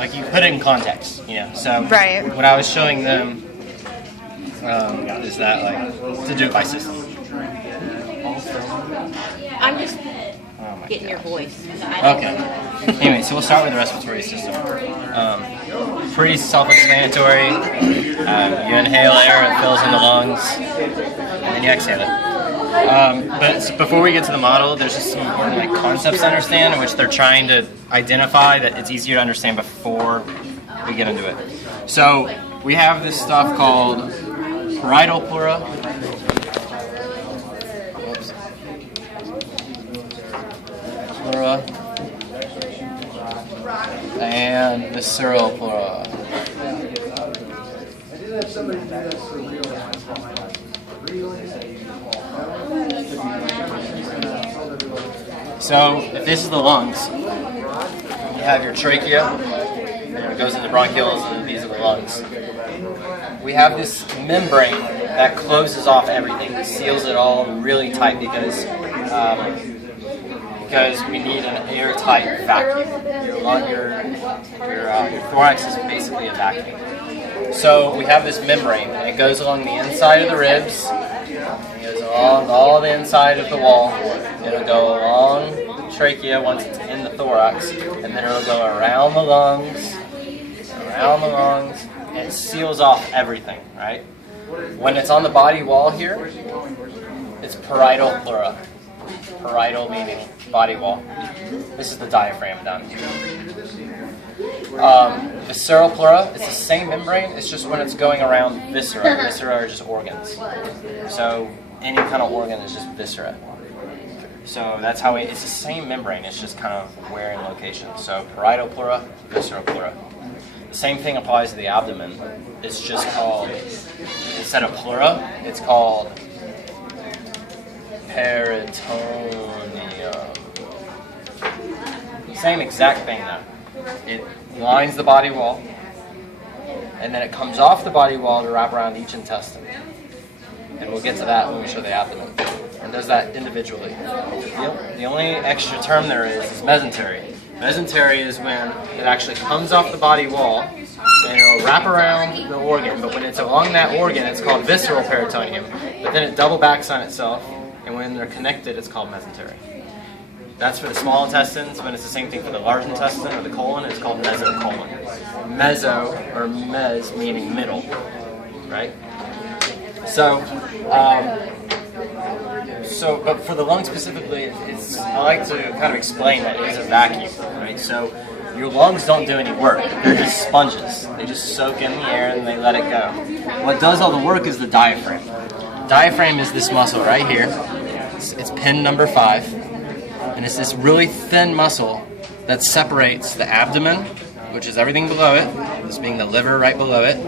like you put it in context, you know. So Right. what I was showing them is that like to do it by system. I'm just Oh my getting your gosh. voice. Okay. Anyway, so we'll start with the respiratory system. Pretty self-explanatory. You inhale air, it fills in the lungs, and then you exhale it. But before we get to the model, there's just some important like concepts to understand, in which they're trying to identify that it's easier to understand before we get into it. So we have this stuff called parietal pleura. Oops. Pleura. And visceral pleura. So, if this is the lungs, you have your trachea, and it goes into bronchioles, and these are the lungs. We have this membrane that closes off everything, it seals it all really tight because we need an airtight vacuum. Your thorax is basically a vacuum. So we have this membrane, and it goes along the inside of the ribs, it goes along all the inside of the wall. It'll go along the trachea once it's in the thorax, and then it'll go around the lungs, and it seals off everything, right? When it's on the body wall here, it's parietal pleura. Parietal meaning body wall. This is the diaphragm down here. Visceral pleura, it's the same membrane, it's just when it's going around viscera. Viscera are just organs. So any kind of organ is just viscera. So that's how it's the same membrane, it's just kind of where in location. So parietal pleura, visceral pleura. The same thing applies to the abdomen. It's just called, instead of pleura, it's called peritoneum. Same exact thing though. It lines the body wall, and then it comes off the body wall to wrap around each intestine. And we'll get to that when we show the abdomen. And does that individually. The only extra term there is mesentery. Mesentery is when it actually comes off the body wall, and it'll wrap around the organ, but when it's along that organ, it's called visceral peritoneum, but then it double backs on itself, and when they're connected, it's called mesentery. That's for the small intestines. When it's the same thing for the large intestine or the colon, it's called mesocolon. Meso, or mes, meaning middle, right? But for the lung specifically, I like to kind of explain that it is a vacuum, right? So your lungs don't do any work. They're just sponges. They just soak in the air and they let it go. What does all the work is the diaphragm. Diaphragm is this muscle right here. It's pin number 5. And it's this really thin muscle that separates the abdomen, which is everything below it, this being the liver right below it.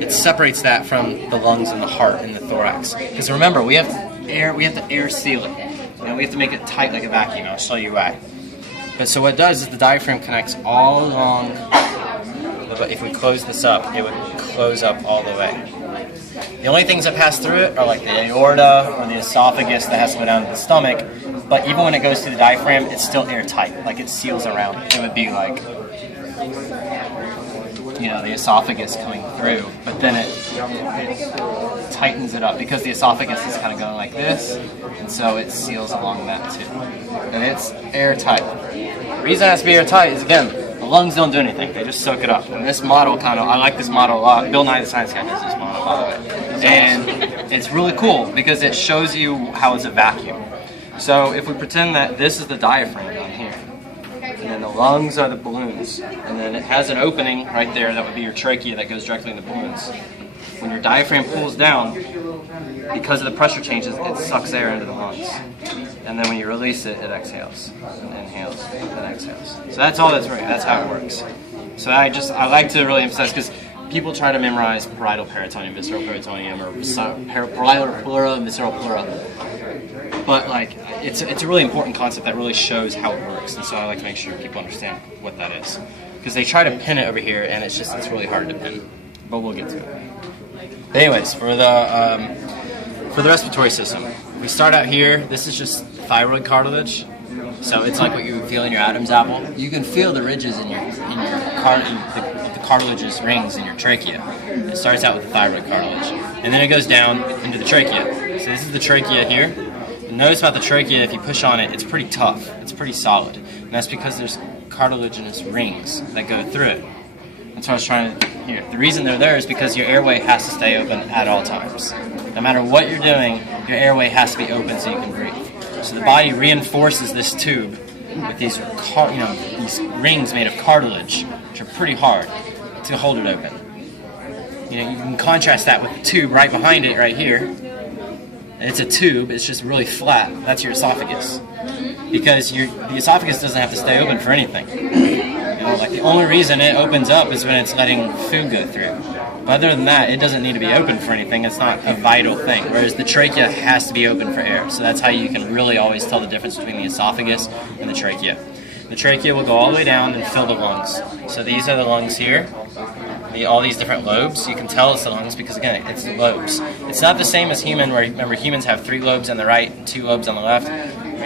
It separates that from the lungs and the heart and the thorax. Because remember, we have to air seal it. We have to make it tight like a vacuum. I'll show you why. But so what it does is the diaphragm connects all along. If we close this up, it would close up all the way. The only things that pass through it are like the aorta or the esophagus that has to go down to the stomach. But even when it goes to the diaphragm, it's still airtight, like it seals around. It would be like, the esophagus coming through, but then it tightens it up because the esophagus is kind of going like this, and so it seals along that too. And it's airtight. The reason it has to be airtight is, again, the lungs don't do anything, they just soak it up. And this model I like this model a lot. Bill Nye the Science Guy does this model, by the way. And it's really cool because it shows you how it's a vacuum. So if we pretend that this is the diaphragm down here, and then the lungs are the balloons, and then it has an opening right there, that would be your trachea that goes directly in the balloons. When your diaphragm pulls down, because of the pressure changes, it sucks air into the lungs. And then when you release it, it exhales, and inhales, and exhales. So that's all that's how it works. So I like to really emphasize, because people try to memorize parietal peritoneum, visceral peritoneum, or parietal pleura and visceral pleura. But it's a really important concept that really shows how it works, and so I like to make sure people understand what that is. Because they try to pin it over here, and it's really hard to pin. But we'll get to it. But anyways, for the respiratory system, we start out here. This is just thyroid cartilage. So it's like what you would feel in your Adam's apple. You can feel the ridges in the cartilageous rings in your trachea. It starts out with the thyroid cartilage, and then it goes down into the trachea. So this is the trachea here. And notice about the trachea, if you push on it, it's pretty tough. It's pretty solid, and that's because there's cartilaginous rings that go through it. That's what I was trying to hear. The reason they're there is because your airway has to stay open at all times. No matter what you're doing, your airway has to be open so you can breathe. So the body reinforces this tube with these rings made of cartilage, which are pretty hard, to hold it open. You can contrast that with the tube right behind it right here. It's a tube, it's just really flat. That's your esophagus. Because the esophagus doesn't have to stay open for anything. Like the only reason it opens up is when it's letting food go through. But other than that, it doesn't need to be open for anything. It's not a vital thing. Whereas the trachea has to be open for air. So that's how you can really always tell the difference between the esophagus and the trachea. The trachea will go all the way down and fill the lungs. So these are the lungs here. All these different lobes. You can tell it's the lungs because, again, it's the lobes. It's not the same as human, where remember humans have 3 lobes on the right and 2 lobes on the left.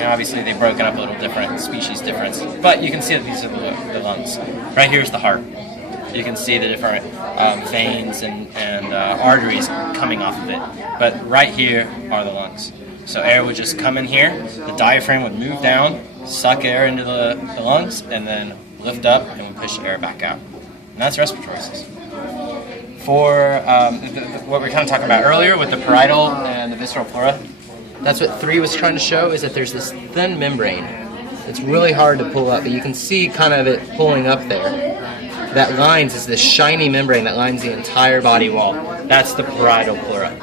Obviously they've broken up a little different, species difference. But you can see that these are the lungs. Right here is the heart. You can see the different veins and arteries coming off of it. But right here are the lungs. So air would just come in here, the diaphragm would move down, suck air into the lungs, and then lift up and push air back out. And that's respiratory system. For what we were kind of talking about earlier with the parietal and the visceral pleura, that's what 3 was trying to show, is that there's this thin membrane. It's really hard to pull up, but you can see kind of it pulling up there. That lines is this shiny membrane that lines the entire body wall. That's the parietal pleura.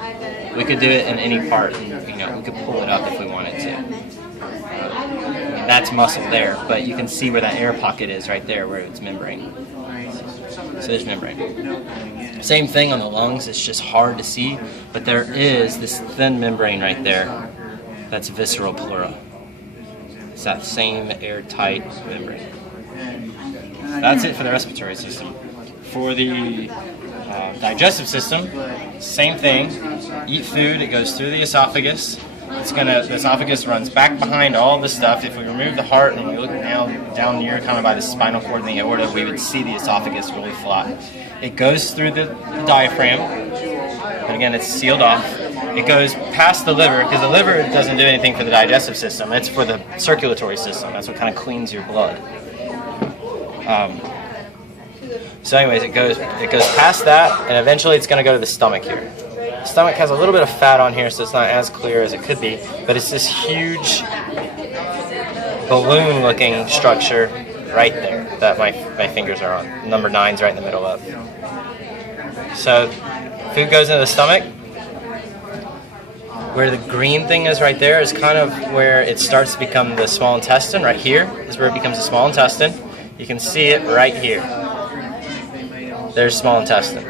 We could do it in any part, and we could pull it up if we wanted to. That's muscle there, but you can see where that air pocket is right there, where it's membrane. So there's membrane. Same thing on the lungs, it's just hard to see, but there is this thin membrane right there. That's visceral pleura. It's that same airtight membrane. That's it for the respiratory system. For the digestive system, same thing. Eat food, it goes through the esophagus. The esophagus runs back behind all this stuff. If we remove the heart and we look down near kind of by the spinal cord and the aorta, we would see the esophagus really flat. It goes through the diaphragm, and again, it's sealed off. It goes past the liver, because the liver doesn't do anything for the digestive system. It's for the circulatory system. That's what kind of cleans your blood. So anyways, it goes past that, and eventually it's going to go to the stomach here. The stomach has a little bit of fat on here, so it's not as clear as it could be, but it's this huge balloon-looking structure right there that my fingers are on. Number 9's right in the middle of. So food goes into the stomach. Where the green thing is right there is kind of where it starts to become the small intestine. Right here is where it becomes the small intestine. You can see it right here. There's small intestine.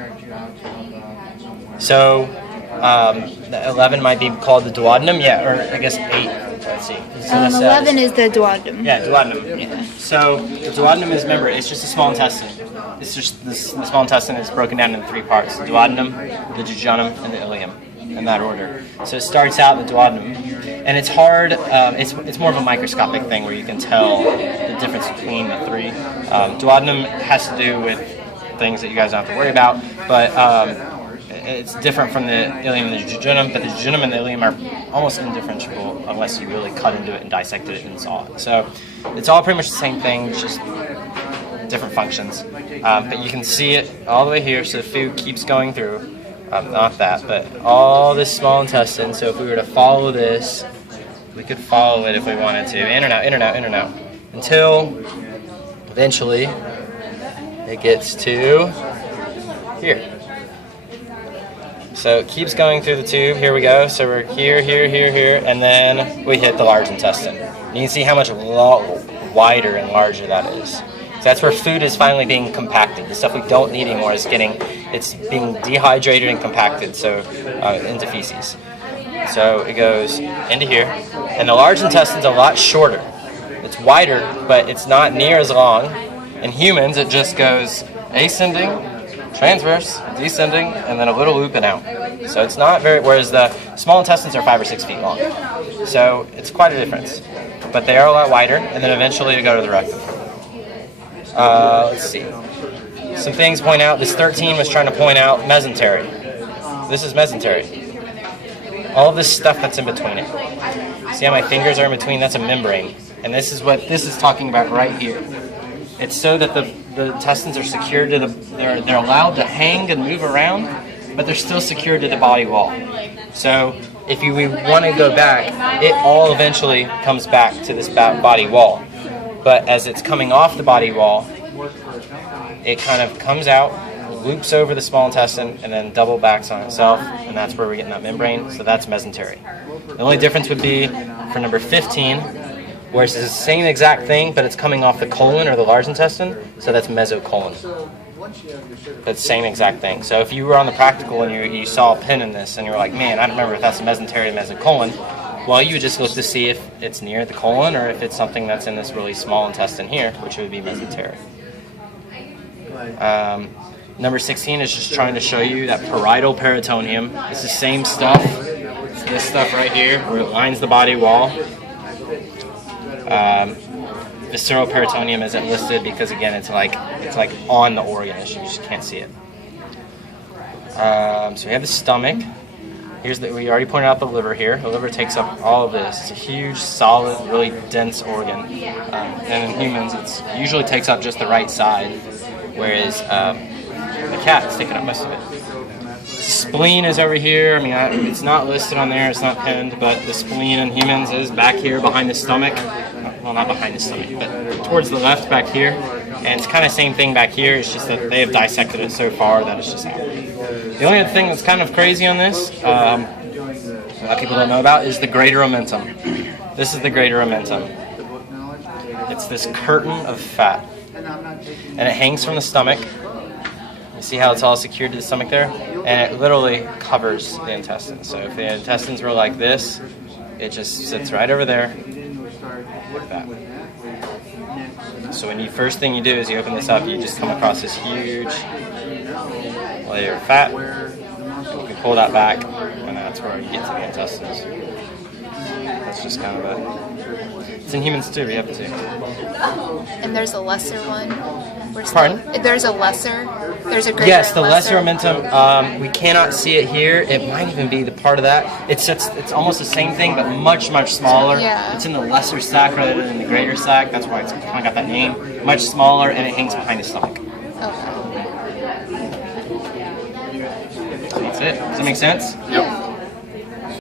So 11 might be called the duodenum, yeah, or I guess 8. Let's see. 11 is the duodenum. Yeah, duodenum. Yeah. So the duodenum is, remember, it's just a small intestine. It's just the small intestine is broken down into 3 parts: the duodenum, the jejunum, and the ileum, in that order. So it starts out the duodenum, and it's hard. It's more of a microscopic thing where you can tell the difference between the 3. Duodenum has to do with things that you guys don't have to worry about, but it's different from the ileum and the jejunum, but the jejunum and the ileum are almost indifferentiable unless you really cut into it and dissected it and saw it. So it's all pretty much the same thing, just different functions. But you can see it all the way here, so the food keeps going through. Not that, but all this small intestine. So if we were to follow this, we could follow it if we wanted to. In and out, in and out, in and out. Until eventually it gets to here. So it keeps going through the tube. Here we go. So we're here, here, here, here, and then we hit the large intestine. You can see how much wider and larger that is. So that's where food is finally being compacted. The stuff we don't need anymore is it's being dehydrated and compacted, so into feces. So it goes into here, and the large intestine's a lot shorter. It's wider, but it's not near as long. In humans, it just goes ascending, transverse, descending, and then a little loop and out. So it's not very, whereas the small intestines are 5 or 6 feet long. So it's quite a difference. but they are a lot wider, and then eventually to go to the rectum. Let's see. Some things point out. This 13 was trying to point out mesentery. This is mesentery. All of this stuff that's in between it. See how my fingers are in between? That's a membrane. And this is what this is talking about right here. It's so that the intestines are secured to they're allowed to hang and move around, but they're still secured to the body wall. So if we want to go back, it all eventually comes back to this body wall. But as it's coming off the body wall, it kind of comes out, loops over the small intestine, and then double backs on itself, and that's where we're getting that membrane. So that's mesentery. The only difference would be for number 15, where it's the same exact thing, but it's coming off the colon or the large intestine, so that's mesocolon. That's the same exact thing. So if you were on the practical and you saw a pin in this, and you were like, man, I don't remember if that's a mesentery or mesocolon, well, you would just look to see if it's near the colon or if it's something that's in this really small intestine here, which would be mesentery. Number 16 is just trying to show you that parietal peritoneum. It's the same stuff. It's this stuff right here where it lines the body wall. Visceral peritoneum isn't listed because again it's like on the organ. You just can't see it. So we have the stomach. We already pointed out the liver here. The liver takes up all of this. It's a huge, solid, really dense organ. And in humans, it usually takes up just the right side, whereas the cat's taking up most of it. Spleen is over here. I mean, it's not listed on there. It's not pinned, but the spleen in humans is back here behind the stomach. Well, not behind the stomach, but towards the left back here. And it's kind of same thing back here. It's just that they have dissected it so far that it's just out. The only other thing that's kind of crazy on this, a lot of people don't know about, is the greater omentum. This is the greater omentum. It's this curtain of fat. And it hangs from the stomach. You see how it's all secured to the stomach there? And it literally covers the intestines. So if the intestines were like this, it just sits right over there like that. So when first thing you do is you open this up, you just come across this huge layer of fat. You can pull that back, and that's where you get to the intestines. That's just kind of it's in humans too, we have two. And there's a lesser one? Pardon? There's a greater. Yes, the lesser omentum. We cannot see it here. It might even be the part of that. It's almost the same thing, but much, much smaller. Yeah. It's in the lesser sac rather than the greater sac. That's why it's kind of got that name. Much smaller, and it hangs behind the stomach. Okay. So that's it. Does that make sense? Yeah.